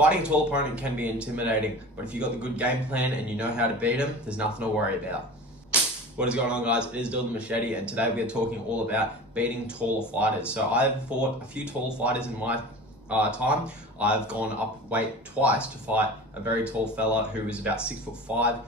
Fighting a tall opponent can be intimidating, but if you've got the good game plan and you know how to beat them, there's nothing to worry about. What is going on, guys? It is Dylan the Machete, and today we are talking all about beating taller fighters. So I've fought a few tall fighters in my time. I've gone up weight twice to fight a very tall fella who is about 6'5".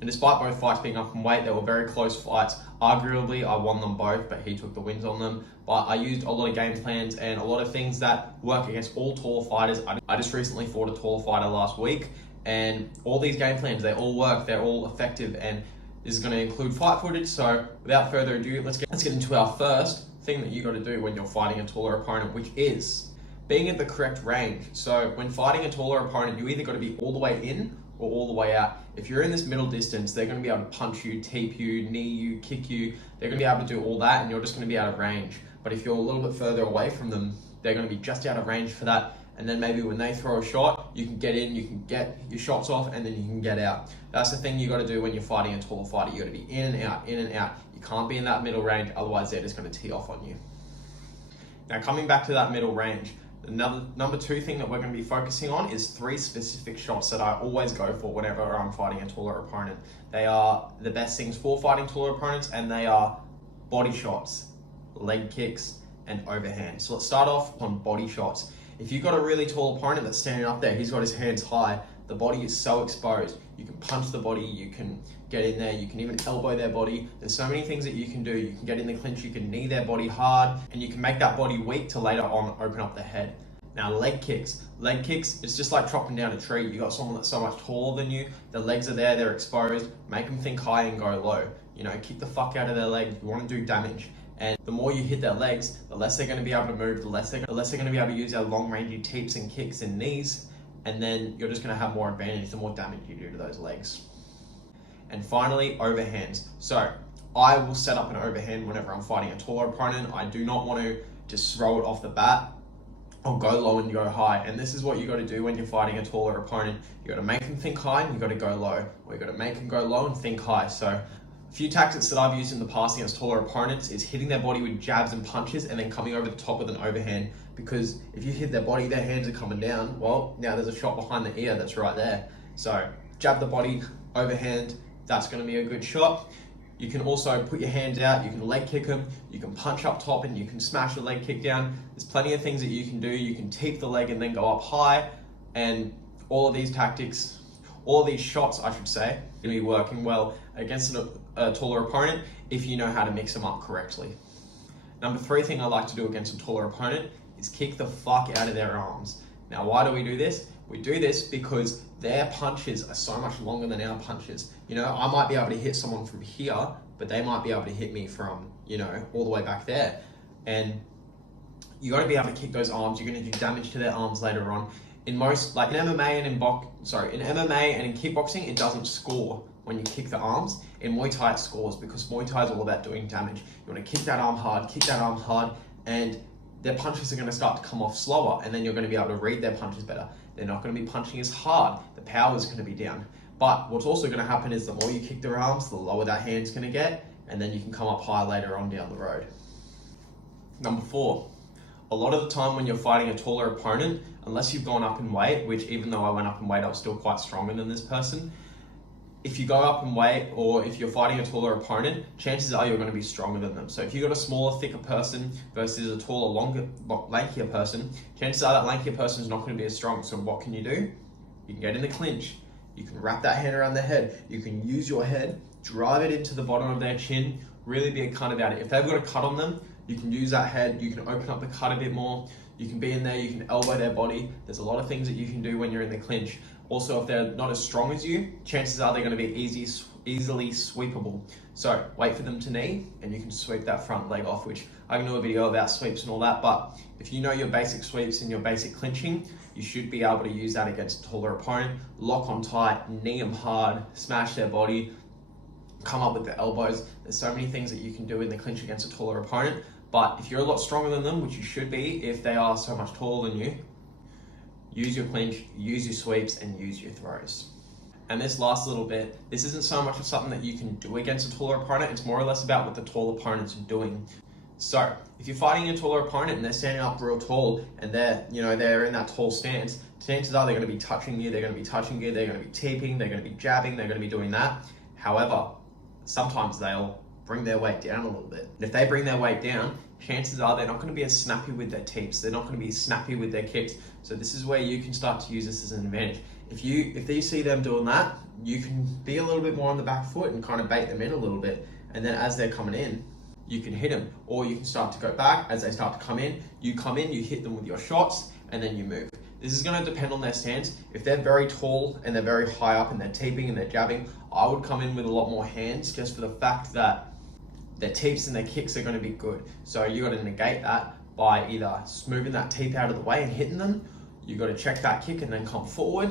And despite both fights being up in weight, they were very close fights. Arguably, I won them both, but he took the wins on them. But I used a lot of game plans and a lot of things that work against all taller fighters. I just recently fought a taller fighter last week, and all these game plans, they all work, they're all effective, and this is going to include fight footage. So without further ado, let's get into our first thing that you got to do when you're fighting a taller opponent, which is being at the correct range. So when fighting a taller opponent, you either got to be all the way in or all the way out. If you're in this middle distance, they're going to be able to punch you, teep you, knee you, kick you. They're going to be able to do all that, and you're just going to be out of range. But if you're a little bit further away from them, they're going to be just out of range for that. And then maybe when they throw a shot, you can get in, you can get your shots off, and then you can get out. That's the thing you got to do when you're fighting a taller fighter. You got to be in and out, in and out. You can't be in that middle range, otherwise they're just going to tee off on you. Now, coming back to that middle range, number two thing that we're going to be focusing on is 3 specific shots that I always go for whenever I'm fighting a taller opponent. They are the best things for fighting taller opponents, and they are body shots, leg kicks, and overhand. So let's start off on body shots. If you've got a really tall opponent that's standing up there, he's got his hands high, the body is so exposed. You can punch the body, you can get in there, you can even elbow their body. There's so many things that you can do. You can get in the clinch, you can knee their body hard, and you can make that body weak to later on open up the head. Now, leg kicks. Leg kicks, it's just like chopping down a tree. You got someone that's so much taller than you, the legs are there, they're exposed. Make them think high and go low. You know, kick the fuck out of their legs. You want to do damage. And the more you hit their legs, the less they're going to be able to move, the less they're going to be able to use their long-rangey teeps and kicks and knees, and then you're just going to have more advantage the more damage you do to those legs. And finally, overhands. So I will set up an overhand whenever I'm fighting a taller opponent. I do not want to just throw it off the bat. I'll go low and go high. And this is what you got to do when you're fighting a taller opponent. You got to make them think high and you got to go low. Or you got to make them go low and think high. So a few tactics that I've used in the past against taller opponents is hitting their body with jabs and punches and then coming over the top with an overhand. Because if you hit their body, their hands are coming down. Well, now there's a shot behind the ear that's right there. So jab the body, overhand, that's going to be a good shot. You can also put your hands out, you can leg kick them, you can punch up top and you can smash the leg kick down. There's plenty of things that you can do. You can teep the leg and then go up high, and all of these tactics, all of these shots, I should say, are going to be working well against a taller opponent if you know how to mix them up correctly. Number 3 thing I like to do against a taller opponent is kick the fuck out of their arms. Now, why do we do this? We do this because their punches are so much longer than our punches. You know, I might be able to hit someone from here, but they might be able to hit me from, you know, all the way back there. And you got to be able to kick those arms. You're going to do damage to their arms later on. In most, like in MMA and in MMA and in kickboxing, it doesn't score when you kick the arms. In Muay Thai, it scores because Muay Thai is all about doing damage. You want to kick that arm hard, and their punches are going to start to come off slower, and then you're going to be able to read their punches better. They're not going to be punching as hard. The power is going to be down. But what's also going to happen is the more you kick their arms, the lower that hand's going to get, and then you can come up high later on down the road. Number 4, a lot of the time when you're fighting a taller opponent, unless you've gone up in weight, which even though I went up in weight, I was still quite stronger than this person. If you go up in weight, or if you're fighting a taller opponent, chances are you're going to be stronger than them. So if you've got a smaller, thicker person versus a taller, longer, lankier person, chances are that lankier person is not going to be as strong. So what can you do? You can get in the clinch. You can wrap that hand around their head. You can use your head, drive it into the bottom of their chin, really be a cut about it. If they've got a cut on them, you can use that head, you can open up the cut a bit more, you can be in there, you can elbow their body. There's a lot of things that you can do when you're in the clinch. Also, if they're not as strong as you, chances are they're going to be easily sweepable. So wait for them to knee and you can sweep that front leg off, which I can do a video about sweeps and all that. But if you know your basic sweeps and your basic clinching, you should be able to use that against a taller opponent. Lock on tight, knee them hard, smash their body, come up with the elbows. There's so many things that you can do in the clinch against a taller opponent. But if you're a lot stronger than them, which you should be if they are so much taller than you, use your clinch, use your sweeps, and use your throws. And this last little bit, this isn't so much of something that you can do against a taller opponent, it's more or less about what the tall opponents are doing. So if you're fighting a taller opponent and they're standing up real tall and they're in that tall stance, chances are they're going to be touching you, they're going to be touching you, they're going to be teeping, they're going to be jabbing, they're going to be doing that. However, sometimes they'll bring their weight down a little bit. And if they bring their weight down, chances are they're not going to be as snappy with their teeps. They're not going to be snappy with their kicks. So this is where you can start to use this as an advantage. If you see them doing that, you can be a little bit more on the back foot and kind of bait them in a little bit. And then as they're coming in, you can hit them, or you can start to go back as they start to come in. You come in, you hit them with your shots, and then you move. This is going to depend on their stance. If they're very tall and they're very high up and they're teeping and they're jabbing, I would come in with a lot more hands, just for the fact that their teeps and their kicks are going to be good. So you got to negate that by either moving that teep out of the way and hitting them. You got to check that kick and then come forward,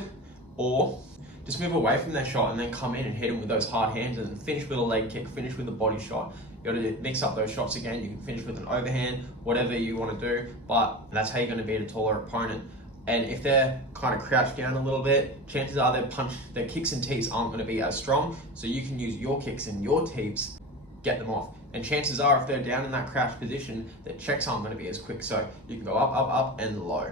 or just move away from their shot and then come in and hit them with those hard hands and finish with a leg kick, finish with a body shot. You got to mix up those shots again. You can finish with an overhand, whatever you want to do, but that's how you're going to beat a taller opponent. And if they're kind of crouched down a little bit, chances are their kicks and teeps aren't going to be as strong. So you can use your kicks and your teeps, get them off. And chances are, if they're down in that crouched position, their checks aren't going to be as quick. So you can go up, up, up, and low.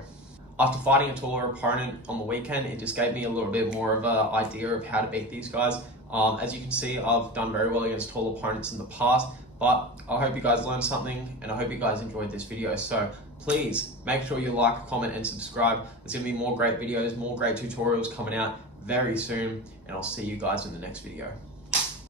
After fighting a taller opponent on the weekend, it just gave me a little bit more of an idea of how to beat these guys. As you can see, I've done very well against tall opponents in the past, but I hope you guys learned something and I hope you guys enjoyed this video. So please make sure you like, comment, and subscribe. There's going to be more great videos, more great tutorials coming out very soon, and I'll see you guys in the next video.